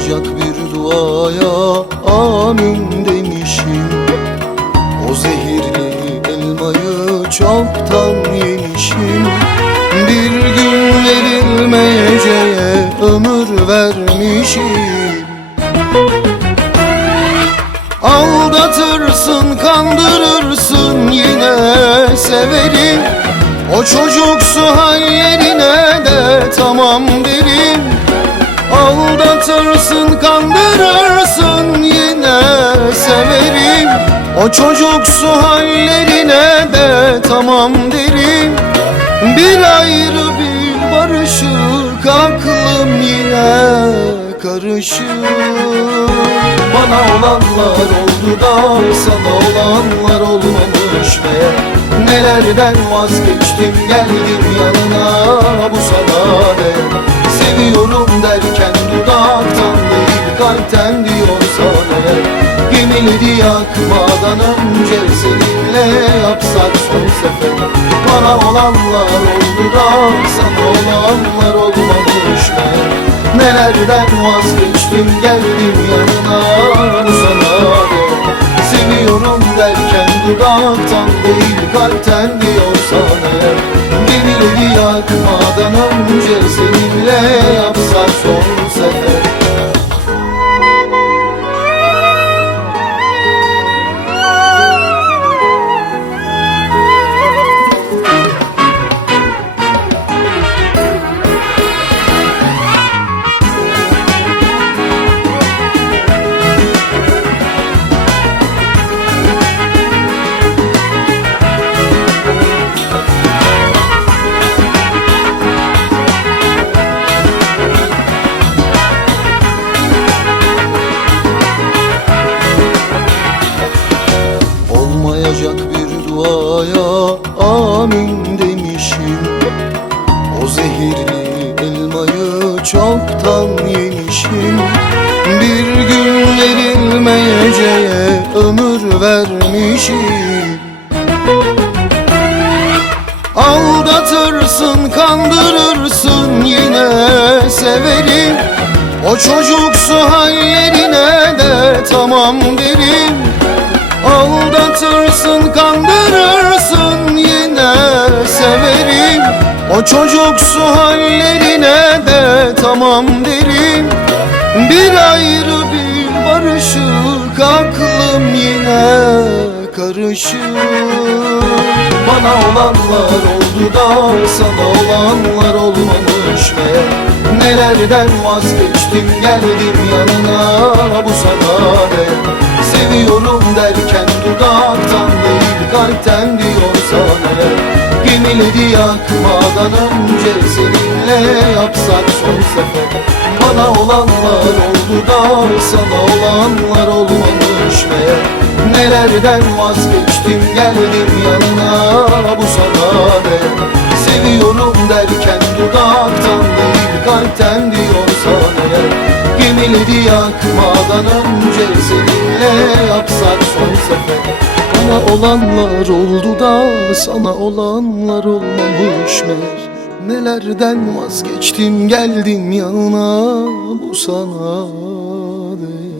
Olmayacak bir duaya amin demişim. O zehirli elmayı çoktan yemişim. Bir gün verilmeyeceğe ömür vermişim. Aldatırsın, kandırırsın, yine severim. O çocuksu hallerine de tamam derim. Aldatırsın, kandırırsın, yine severim. O çocuksu hallerine de tamam derim. Bir ayrı bir barışık, aklım yine karışık. Bana olanlar oldu da sana olanlar olmamış meğer. Nelerden vazgeçtim geldim yanına, bu sana değer. Seviyorum derken dudaktan değil kalpten diyorsan eğer. Gemileri yakmadan önce seninle yapsak son sefer. Bana olanlar oldu da sana olanlar olmamış meğer. Nelerden vazgeçtim geldim yanına, bu sana değer. Seviyorum derken dudaktan değil kalpten diyorsan eğer. Gemileri yakmadan önce seninle yapsak son sefer. Olmayacak bir duaya amin demişim. O zehirli elmayı çoktan yemişim. Bir gün verilmeyeceğe ömür vermişim. Aldatırsın, kandırırsın, yine severim. O çocuksu hallerine de tamam derim. Aldatırsın, kandırırsın, yine severim. O çocuksu hallerine de tamam derim. Bir ayrı bir barışık, aklım yine karışık. Bana olanlar oldu da sana olanlar olmamış meğer. Nelerden vazgeçtim geldim yanına, bu sana değer. Seviyorum derken dudaktan değil kalpten diyorsan eğer. Gemileri yakmadan önce seninle yapsak son sefer. Bana olanlar oldu da sana olanlar olmamış meğer. Nelerden vazgeçtim geldim yanına, bu sana değer. Seviyorum derken dudaktan değil kalpten diyorsan eğer. Gemileri yakmadan önce seninle yapsak son sefer. Bana olanlar oldu da sana olanlar olmamış meğer. Nelerden vazgeçtim geldim yanına, bu sana değer.